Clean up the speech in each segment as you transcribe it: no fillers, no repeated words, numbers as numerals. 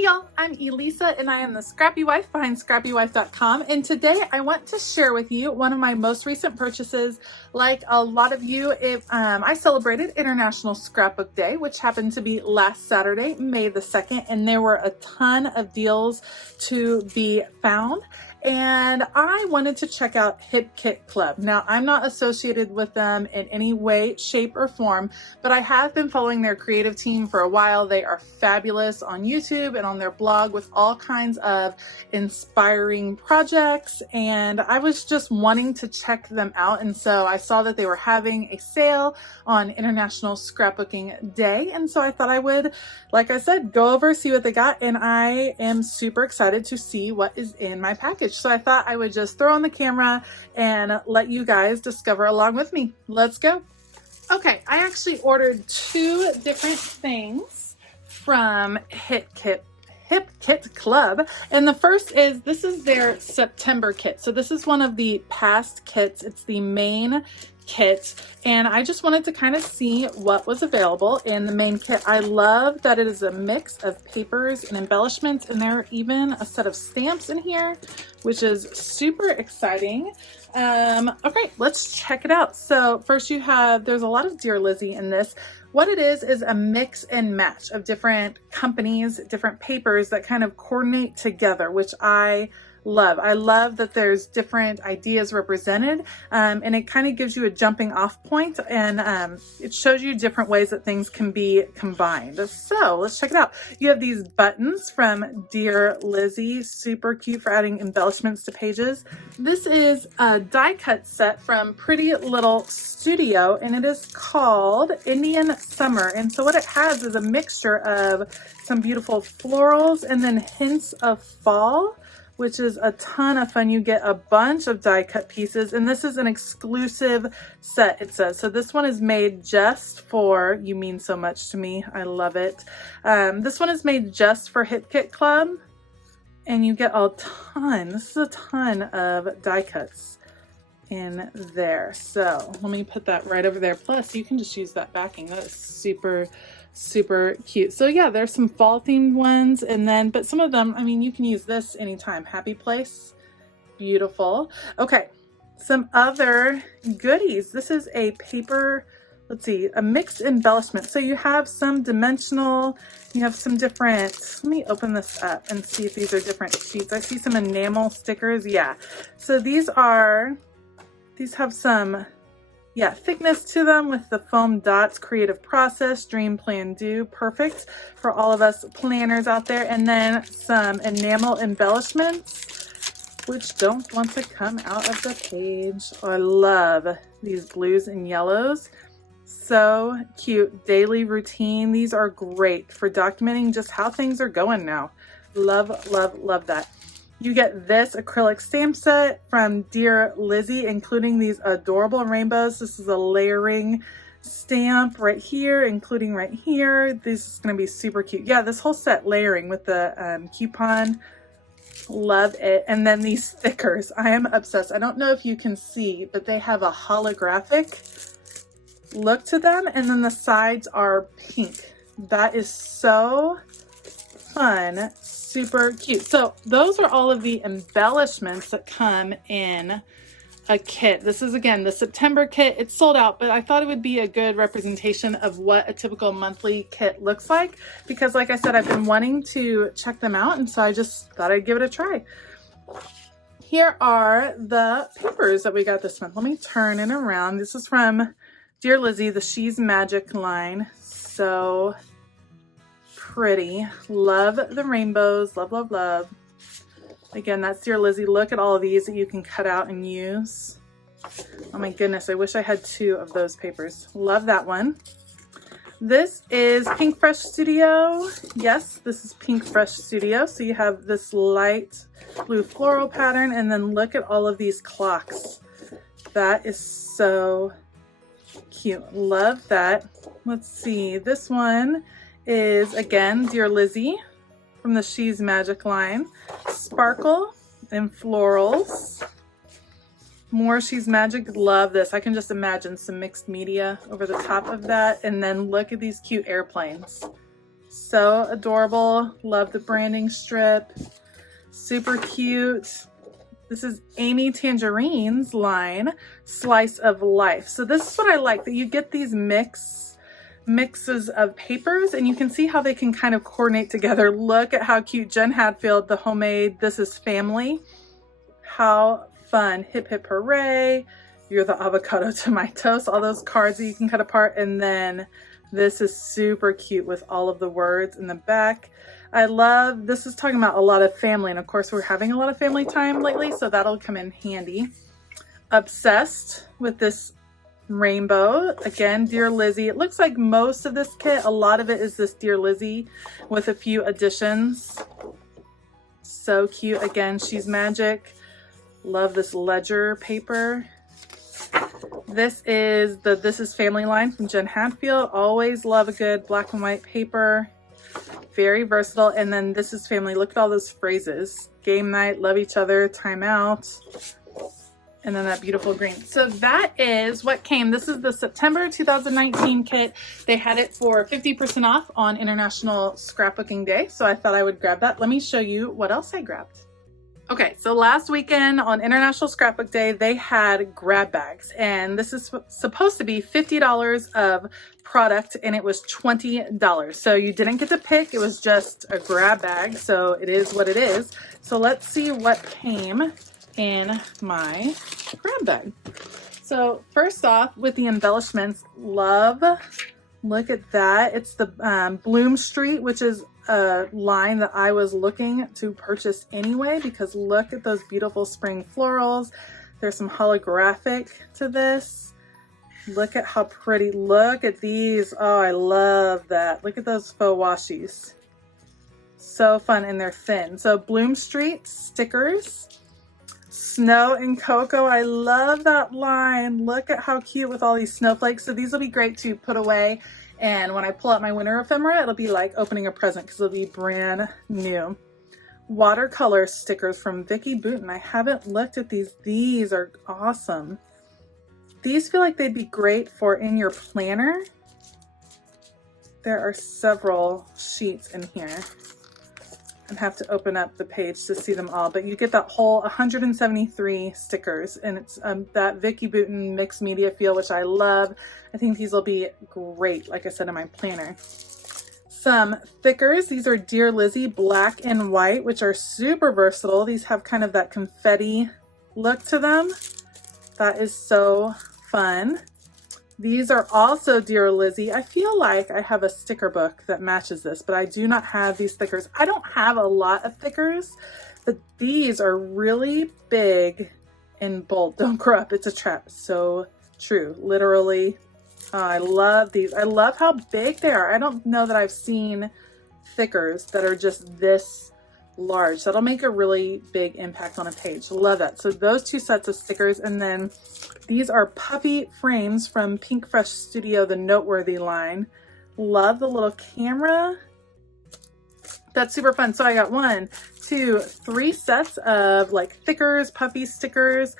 Hey y'all, I'm Elisa and I am the Scrappy Wife behind scrappywife.com, and today I want to share with you one of my most recent purchases. Like a lot of you, I celebrated International Scrapbook Day, which happened to be last Saturday, May the 2nd, and there were a ton of deals to be found. And I wanted to check out Hip Kit Club. Now, I'm not associated with them in any way, shape, or form, but I have been following their creative team for a while. They are fabulous on YouTube and on their blog with all kinds of inspiring projects, and I was just wanting to check them out. And so I saw that they were having a sale on International Scrapbooking Day, and so I thought I would, like I said, go over, see what they got, and I am super excited to see what is in my package. So I thought I would just throw on the camera and let you guys discover along with me. Let's go. Okay, I actually ordered two different things from Hip Kit Club, and the first is, this is their September kit. So this is one of the past kits. It's the main kit, and I just wanted to kind of see what was available in the main kit. I love that it is a mix of papers and embellishments, and there are even a set of stamps in here, which is super exciting. Okay, let's check it out. So first there's a lot of Dear Lizzy in this. What it is a mix and match of different companies, different papers that kind of coordinate together, which I love. I love that there's different ideas represented, and it kind of gives you a jumping off point, and it shows you different ways that things can be combined. So let's check it out. You have these buttons from Dear Lizzy, super cute for adding embellishments to pages. This is a die cut set from Pretty Little Studio, and it is called Indian Summer. And so what it has is a mixture of some beautiful florals and then hints of fall, which is a ton of fun. You get a bunch of die cut pieces, and this is an exclusive set, it says. So this one is made just for, you mean so much to me, I love it. This one is made just for Hip Kit Club, and you get a ton, this is a ton of die cuts in there. So let me put that right over there. Plus you can just use that backing. That is super cute. So yeah, there's some fall themed ones, and then, but some of them, I mean, you can use this anytime. Happy Place, beautiful. Okay, some other goodies. This is a paper, let's see, a mixed embellishment. So you have some dimensional, you have some different, let me open this up and see if these are different sheets. I see some enamel stickers. Yeah, so these have some, yeah, thickness to them with the foam dots. Creative Process, Dream Plan Do, perfect for all of us planners out there. And then some enamel embellishments, which don't want to come out of the page. Oh, I love these blues and yellows. So cute. Daily routine. These are great for documenting just how things are going now. Love that. You get this acrylic stamp set from Dear Lizzy, including these adorable rainbows. This is a layering stamp right here, including right here. This is going to be super cute. Yeah, this whole set layering with the coupon. Love it. And then these stickers. I am obsessed. I don't know if you can see, but they have a holographic look to them, and then the sides are pink. That is so fun. Super cute. So those are all of the embellishments that come in a kit. This is, again, the September kit. It's sold out, but I thought it would be a good representation of what a typical monthly kit looks like, because like I said, I've been wanting to check them out, and so I just thought I'd give it a try. Here are the papers that we got this month. Let me turn it around. This is from Dear Lizzy, the She's Magic line. So pretty. Love the rainbows. Love. Again, that's Dear Lizzy. Look at all of these that you can cut out and use. Oh my goodness, I wish I had two of those papers. Love that one. This is Pink Fresh Studio. Yes, this is Pink Fresh Studio. So you have this light blue floral pattern, and then look at all of these clocks. That is so cute. Love that. Let's see. This one is, again, Dear Lizzy from the She's Magic line. Sparkle and florals. More She's Magic. Love this. I can just imagine some mixed media over the top of that. And then look at these cute airplanes. So adorable. Love the branding strip. Super cute. This is Amy Tangerine's line, Slice of Life. So this is what I like, that you get these mixes of papers and you can see how they can kind of coordinate together. Look at how cute. Jen Hadfield, the homemade This Is Family. How fun. Hip hip hooray. You're the avocado to my toast. All those cards that you can cut apart. And then this is super cute with all of the words in the back. I love, this is talking about a lot of family, and of course we're having a lot of family time lately, so that'll come in handy. Obsessed with this rainbow. Again, Dear Lizzie. It looks like most of this kit, a lot of it is this Dear Lizzie with a few additions. So cute. Again, she's magic. Love this ledger paper. This is the This Is Family line from Jen Hadfield. Always love a good black and white paper. Very versatile. And then This Is Family. Look at all those phrases. Game night, love each other, time out. And then that beautiful green. So that is what came. This is the September 2019 kit. They had it for 50% off on International Scrapbooking Day. So I thought I would grab that. Let me show you what else I grabbed. Okay, so last weekend on International Scrapbook Day, they had grab bags, and this is supposed to be $50 of product, and it was $20. So you didn't get to pick, it was just a grab bag, so it is what it is. So let's see what came in my grab bag. So first off, with the embellishments, love, look at that. It's the Bloom Street, which is a line that I was looking to purchase anyway, because look at those beautiful spring florals. There's some holographic to this. Look at how pretty. Look at these. Oh, I love that. Look at those faux washies. So fun, and they're thin. So Bloom Street stickers. Snow and Cocoa. I love that line. Look at how cute with all these snowflakes. So these will be great to put away. And when I pull out my winter ephemera, it'll be like opening a present because it'll be brand new. Watercolor stickers from Vicki Boutin. I haven't looked at these. These are awesome. These feel like they'd be great for in your planner. There are several sheets in here. I'd have to open up the page to see them all, but you get that whole 173 stickers, and it's that Vicki Boutin mixed media feel, which I love. I think these will be great, like I said, in my planner. Some thickers. These are Dear Lizzie black and white, which are super versatile. These have kind of that confetti look to them. That is so fun. These are also Dear Lizzie. I feel like I have a sticker book that matches this, but I do not have these stickers. I don't have a lot of stickers, but these are really big and bold. Don't grow up, it's a trap. So true, literally. I love these. I love how big they are. I don't know that I've seen stickers that are just this large. That'll make a really big impact on a page. Love that. So those two sets of stickers, and then these are puffy frames from Pink Fresh Studio, the Noteworthy line. Love the little camera. That's super fun. So I got 1, 2, 3 sets of like thickers, puffy stickers,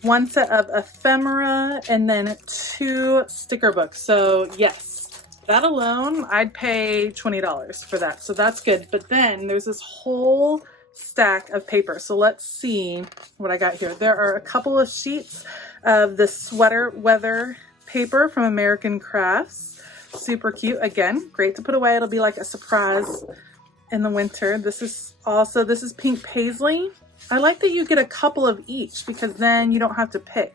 1 set of ephemera, and then 2 sticker books. So yes, that alone, I'd pay $20 for that. So that's good. But then there's this whole stack of paper. So let's see what I got here. There are a couple of sheets of the sweater weather paper from American Crafts. Super cute. Again, great to put away. It'll be like a surprise in the winter. This is pink paisley. I like that you get a couple of each because then you don't have to pick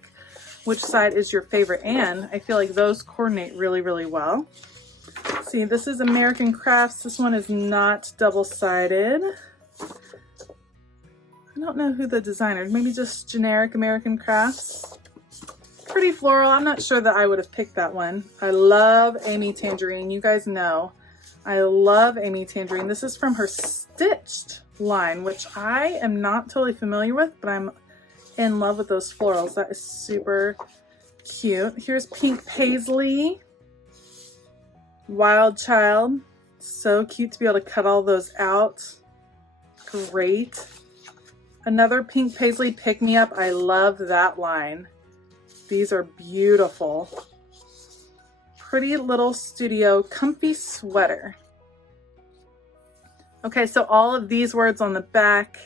which side is your favorite, and I feel like those coordinate really, really well. Let's see, this is American Crafts. This one is not double-sided. I don't know who the designer is. Maybe just generic American Crafts. Pretty floral. I'm not sure that I would have picked that one. I love Amy Tangerine. You guys know I love Amy Tangerine. This is from her Stitched line, which I am not totally familiar with, but I'm in love with those florals. That is super cute. Here's Pink Paisley. Wild Child. So cute to be able to cut all those out. Great. Another Pink Paisley Pick Me Up. I love that line. These are beautiful. Pretty Little Studio Comfy Sweater. Okay, so all of these words on the back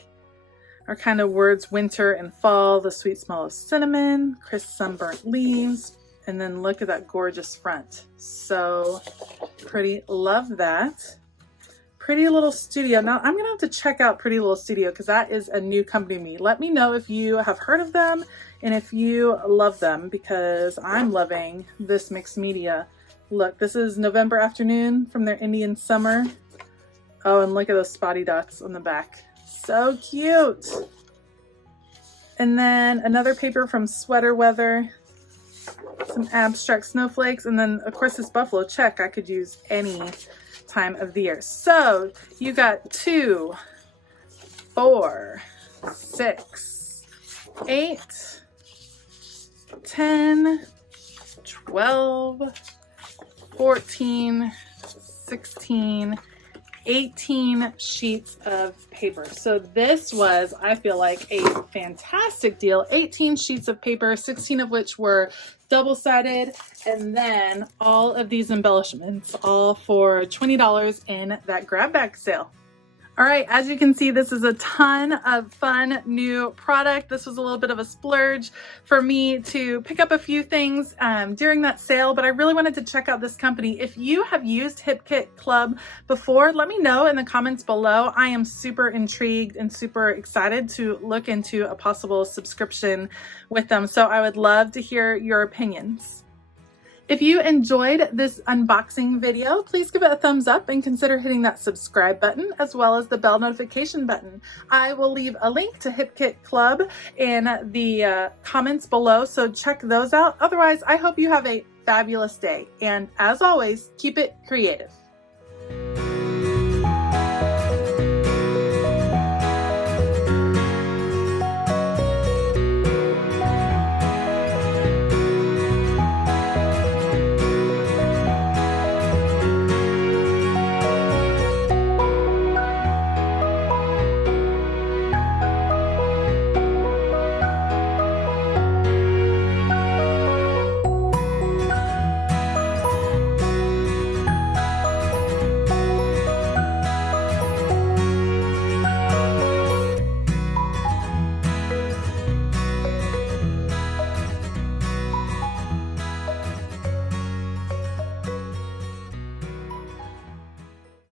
are kind of words winter and fall, the sweet smell of cinnamon, crisp sunburnt leaves, and then look at that gorgeous front. So pretty, love that. Pretty Little Studio. Now I'm gonna have to check out Pretty Little Studio because that is a new company to me. Let me know if you have heard of them and if you love them, because I'm loving this mixed media. Look, this is November Afternoon from their Indian Summer. Oh, and look at those spotty dots on the back. So cute. And then another paper from Sweater Weather, some abstract snowflakes, and then of course this buffalo check I could use any time of the year. So you got 2, 4, 6, 8, 10, 12, 14, 16, 18 sheets of paper. So this was, I feel like, a fantastic deal. 18 sheets of paper, 16 of which were double-sided, and then all of these embellishments, all for $20 in that grab bag sale. All right, as you can see, this is a ton of fun new product. This was a little bit of a splurge for me to pick up a few things during that sale, but I really wanted to check out this company. If you have used HipKit Club before, let me know in the comments below. I am super intrigued and super excited to look into a possible subscription with them, so I would love to hear your opinions. If you enjoyed this unboxing video, please give it a thumbs up and consider hitting that subscribe button as well as the bell notification button. I will leave a link to HipKit Club in the comments below, so check those out. Otherwise, I hope you have a fabulous day, and as always, keep it creative.